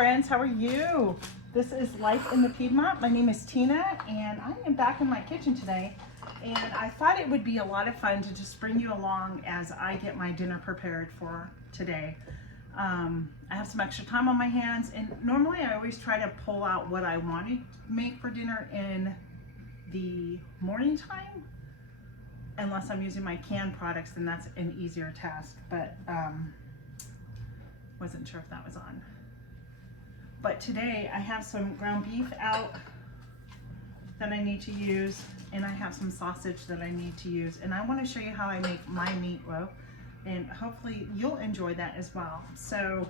friends, how are you? This is Life in the Piedmont. My name is Tina and I am back in my kitchen today, and I thought it would be a lot of fun to just bring you along as I get my dinner prepared for today. I have some extra time on my hands, and normally I always try to pull out what I want to make for dinner in the morning time. Unless I'm using my canned products, then that's an easier task, but wasn't sure if that was on. But today I have some ground beef out that I need to use, and I have some sausage that I need to use, and I want to show you how I make my meatloaf, and hopefully you'll enjoy that as well. So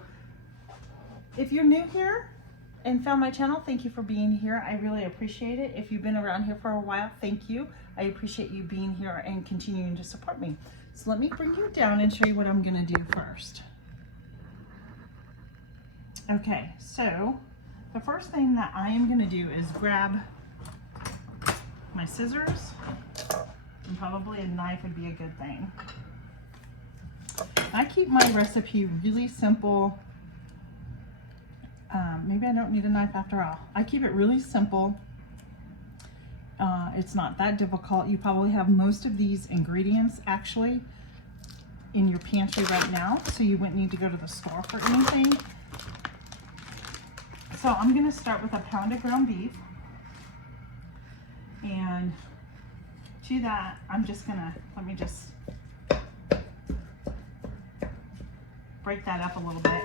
if you're new here and found my channel, thank you for being here. I really appreciate it. If you've been around here for a while, thank you. I appreciate you being here and continuing to support me. So let me bring you down and show you what I'm gonna do first. Okay, so the first thing that I am gonna do is grab my scissors, and probably a knife would be a good thing. I keep my recipe really simple. Maybe I don't need a knife after all. I keep it really simple. It's not that difficult. You probably have most of these ingredients actually in your pantry right now, so you wouldn't need to go to the store for anything. So I'm gonna start with a pound of ground beef, and to that I'm just gonna, let me just break that up a little bit.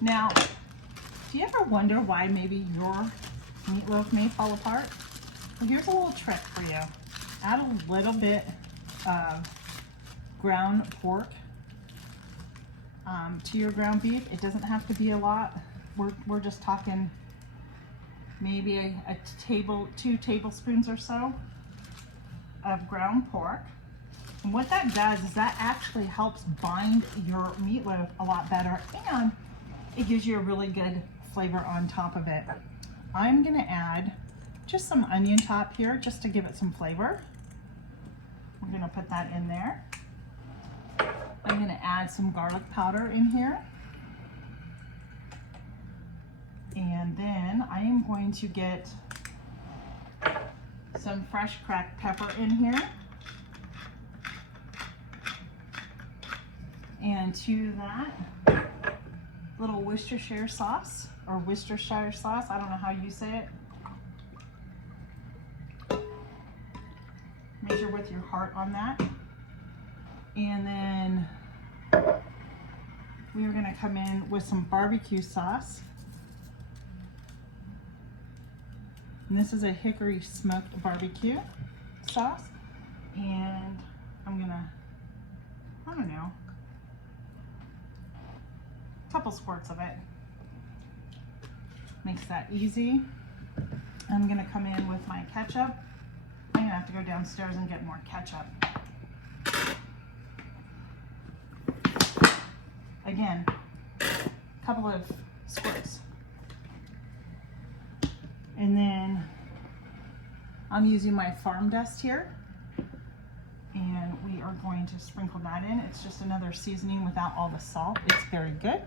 Now, do you ever wonder why maybe your meatloaf may fall apart? Well, here's a little trick for you. Add a little bit of ground pork to your ground beef. It doesn't have to be a lot. We're just talking maybe two tablespoons or so of ground pork. And what that does is that actually helps bind your meatloaf a lot better, and it gives you a really good flavor on top of it. I'm gonna add just some onion top here just to give it some flavor. We're gonna put that in there. I'm gonna add some garlic powder in here. And then I am going to get some fresh cracked pepper in here. And to that, little Worcestershire sauce, or Worcestershire sauce, I don't know how you say it. Measure with your heart on that. And then we are gonna come in with some barbecue sauce. And this is a hickory smoked barbecue sauce. And I'm gonna, I don't know, a couple squirts of it. Makes that easy. I'm gonna come in with my ketchup. I'm gonna have to go downstairs and get more ketchup. Again, a couple of squirts. And then I'm using my farm dust here, and we are going to sprinkle that in. It's just another seasoning without all the salt. It's very good.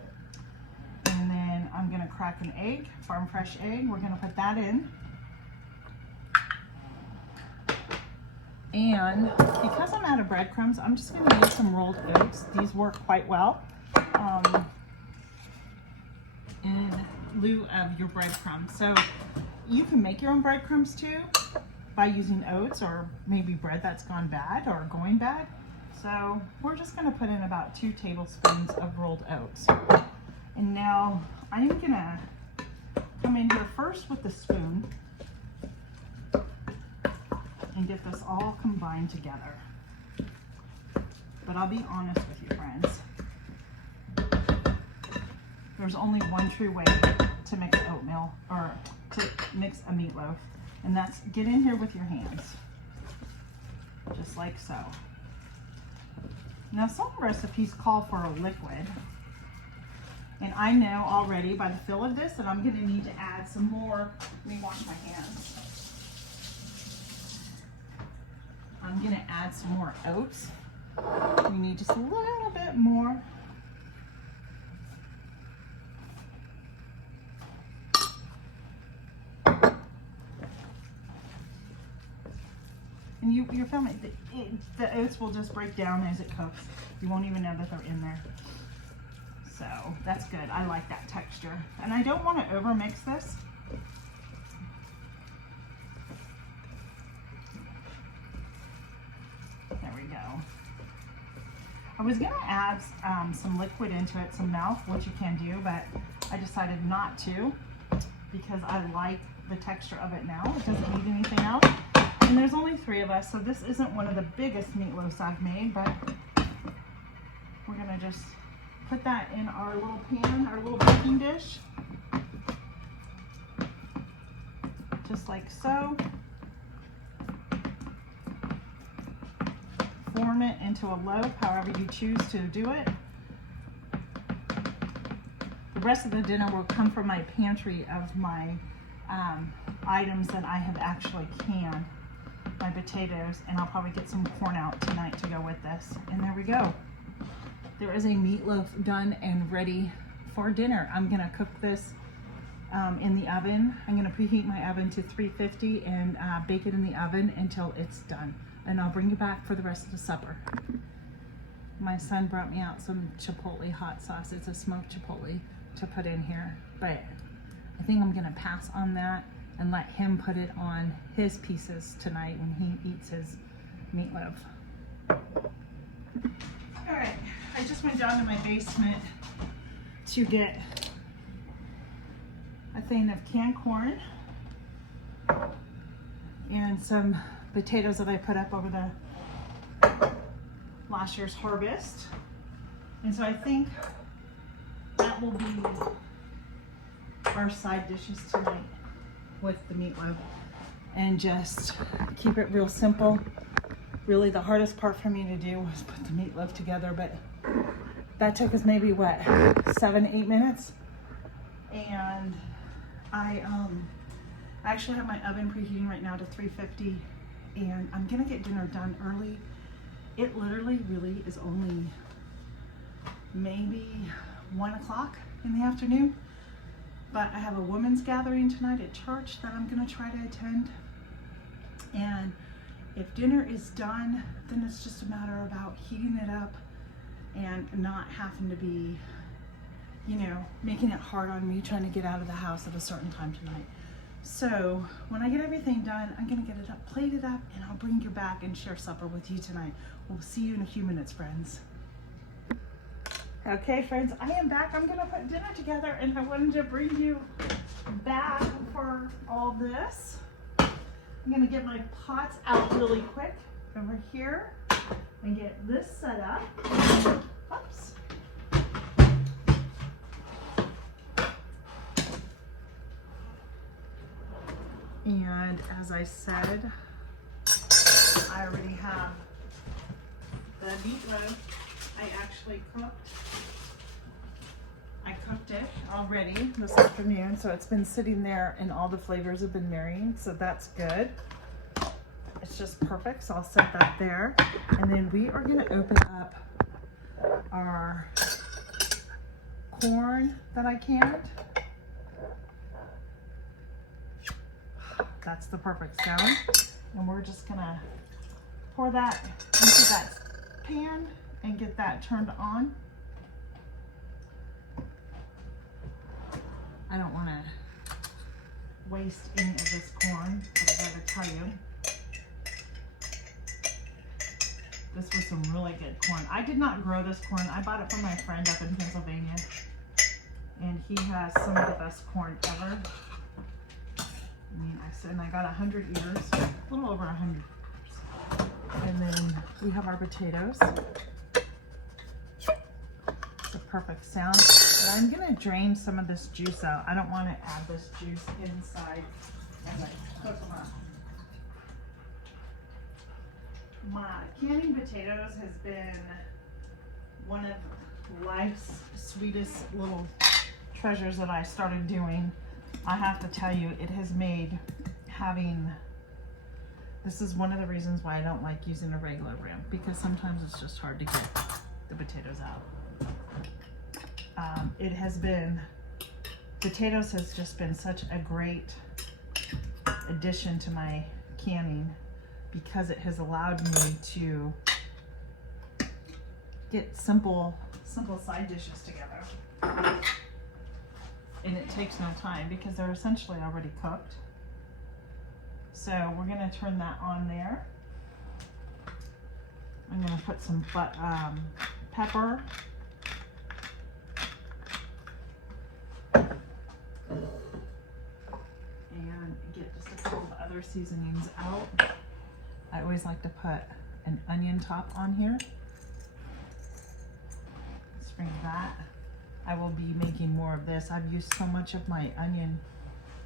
And then I'm gonna crack an egg, farm fresh egg. We're gonna put that in. And because I'm out of breadcrumbs, I'm just gonna use some rolled oats. These work quite well in lieu of your breadcrumbs. So you can make your own breadcrumbs too by using oats, or maybe bread that's gone bad or going bad. So we're just gonna put in about 2 tablespoons of rolled oats. And now I'm gonna come in here first with the spoon and get this all combined together. But I'll be honest with you, friends. There's only one true way to mix oatmeal, or to mix a meatloaf, and that's get in here with your hands, just like so. Now, some recipes call for a liquid, and I know already by the feel of this that I'm going to need to add some more. Let me wash my hands. I'm going to add some more oats. We need just a little bit more. and you're filming, the oats will just break down as it cooks. You won't even know that they're in there. So that's good. I like that texture. And I don't want to over mix this. There we go. I was gonna add some liquid into it, some milk, which you can do, but I decided not to because I like the texture of it now. It doesn't need anything else. And there's only 3 of us, so this isn't one of the biggest meatloafs I've made, but we're gonna just put that in our little pan, our little baking dish. Just like so. Form it into a loaf, however you choose to do it. The rest of the dinner will come from my pantry of my items that I have actually canned, my potatoes, and I'll probably get some corn out tonight to go with this. And there we go. There is a meatloaf done and ready for dinner. I'm gonna cook this in the oven. I'm gonna preheat my oven to 350 and bake it in the oven until it's done. And I'll bring you back for the rest of the supper. My son brought me out some chipotle hot sauce. It's a smoked chipotle to put in here, but I think I'm gonna pass on that and let him put it on his pieces tonight when he eats his meatloaf. All right, I just went down to my basement to get a thing of canned corn and some potatoes that I put up over the last year's harvest. And so I think that will be our side dishes tonight with the meatloaf, and just keep it real simple. Really the hardest part for me to do was put the meatloaf together, but that took us maybe what, 7-8 minutes. And I actually have my oven preheating right now to 350, and I'm gonna get dinner done early. It literally really is only maybe 1 o'clock in the afternoon, but I have a women's gathering tonight at church that I'm gonna try to attend. And if dinner is done, then it's just a matter about heating it up and not having to be, you know, making it hard on me trying to get out of the house at a certain time tonight. So when I get everything done, I'm gonna get it up, plate it up, and I'll bring you back and share supper with you tonight. We'll see you in a few minutes, friends. Okay, friends, I am back. I'm gonna put dinner together, and I wanted to bring you back for all this. I'm gonna get my pots out really quick over here and get this set up. Oops. And as I said, I already have the meatloaf. I actually cooked it already this afternoon, so it's been sitting there and all the flavors have been marrying, so that's good. It's just perfect, so I'll set that there. And then we are gonna open up our corn that I canned. That's the perfect sound. And we're just gonna pour that into that pan and get that turned on. I don't want to waste any of this corn, but I gotta tell you, this was some really good corn. I did not grow this corn. I bought it from my friend up in Pennsylvania, and he has some of the best corn ever. I mean, I got 100 ears, a little over 100 ears. And then we have our potatoes. It's a perfect sound. But I'm gonna drain some of this juice out. I don't want to add this juice inside as I cook them up. My canning potatoes has been one of life's sweetest little treasures that I started doing. I have to tell you, it has made this is one of the reasons why I don't like using a regular rim, because sometimes it's just hard to get the potatoes out. Potatoes has just been such a great addition to my canning because it has allowed me to get simple side dishes together. And it takes no time because they're essentially already cooked. So we're gonna turn that on there. I'm gonna put some pepper. And get just a couple of other seasonings out. I always like to put an onion top on here. Spring that. I will be making more of this. I've used so much of my onion.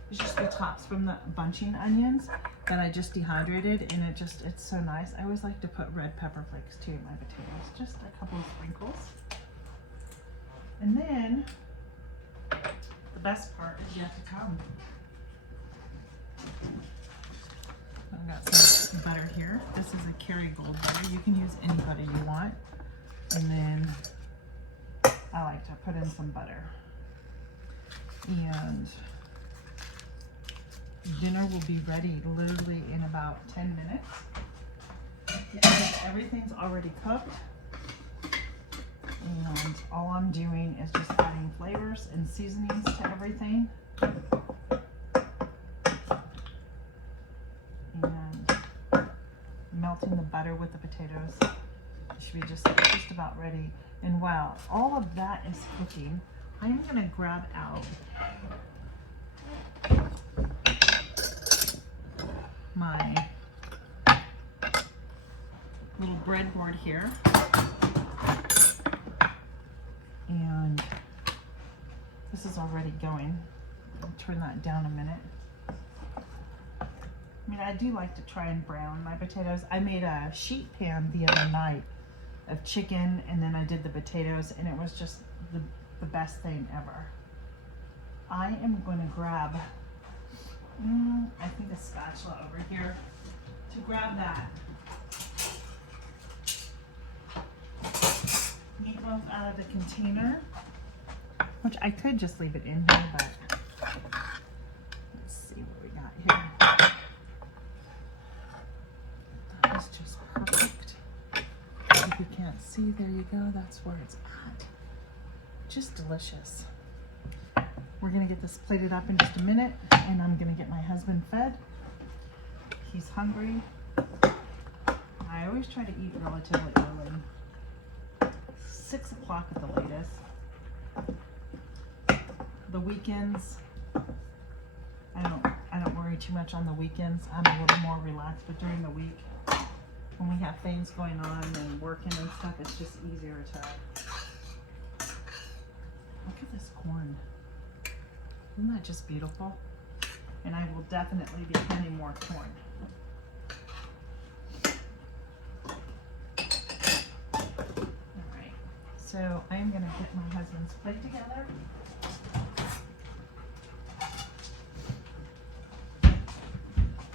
It's just the tops from the bunching onions that I just dehydrated, and it's so nice. I always like to put red pepper flakes too in my potatoes. Just a couple of sprinkles. And then the best part is yet to come. I've got some butter here. This is a Kerrygold butter. You can use any butter you want. And then I like to put in some butter. And dinner will be ready literally in about 10 minutes. Because everything's already cooked. And all I'm doing is just adding flavors and seasonings to everything. And melting the butter with the potatoes. It should be just about ready. And while all of that is cooking, I'm gonna grab out my little breadboard here. And this is already going. I'll turn that down a minute. I mean, I do like to try and brown my potatoes. I made a sheet pan the other night of chicken, and then I did the potatoes, and it was just the best thing ever. I am going to grab, I think a spatula over here to grab that meatloaf out of the container, which I could just leave it in here, but let's see what we got here. That is just perfect. If you can't see, there you go. That's where it's at. Just delicious. We're gonna get this plated up in just a minute, and I'm gonna get my husband fed. He's hungry. I always try to eat relatively early. 6 o'clock at the latest. The weekends, I don't worry too much on the weekends. I'm a little more relaxed, but during the week, when we have things going on and working and stuff, it's just easier to. Look at this corn. Isn't that just beautiful? And I will definitely be planting more corn. Alright, so I'm going to get my husband's plate together.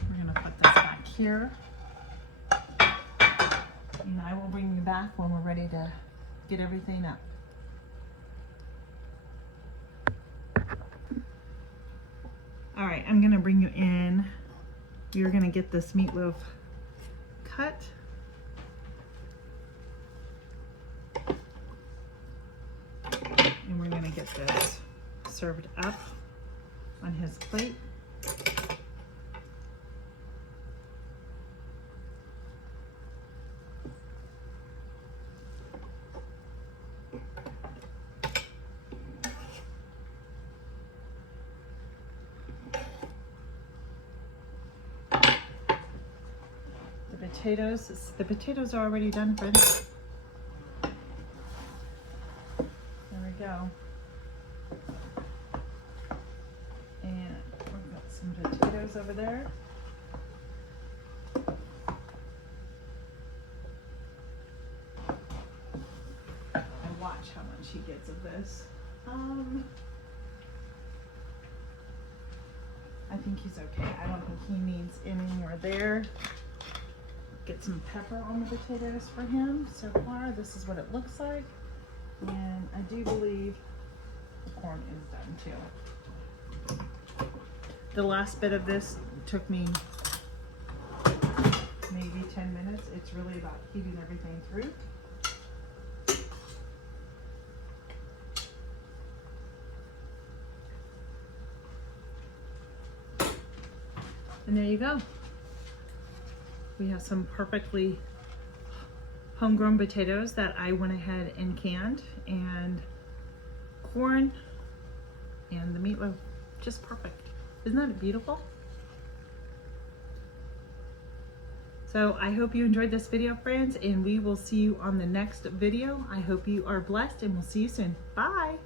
We're going to put this back here. And I will bring you back when we're ready to get everything up. All right, I'm gonna bring you in. You're gonna get this meatloaf cut. And we're gonna get this served up on his plate. The potatoes are already done, friends. There we go. And we've got some potatoes over there. I watch how much he gets of this. I think he's okay. I don't think he needs any more there. Get some pepper on the potatoes for him. So far, this is what it looks like. And I do believe the corn is done too. The last bit of this took me maybe 10 minutes. It's really about heating everything through. And there you go. We have some perfectly homegrown potatoes that I went ahead and canned, and corn and the meatloaf. Just perfect. Isn't that beautiful? So I hope you enjoyed this video, friends, and we will see you on the next video. I hope you are blessed, and we'll see you soon. Bye.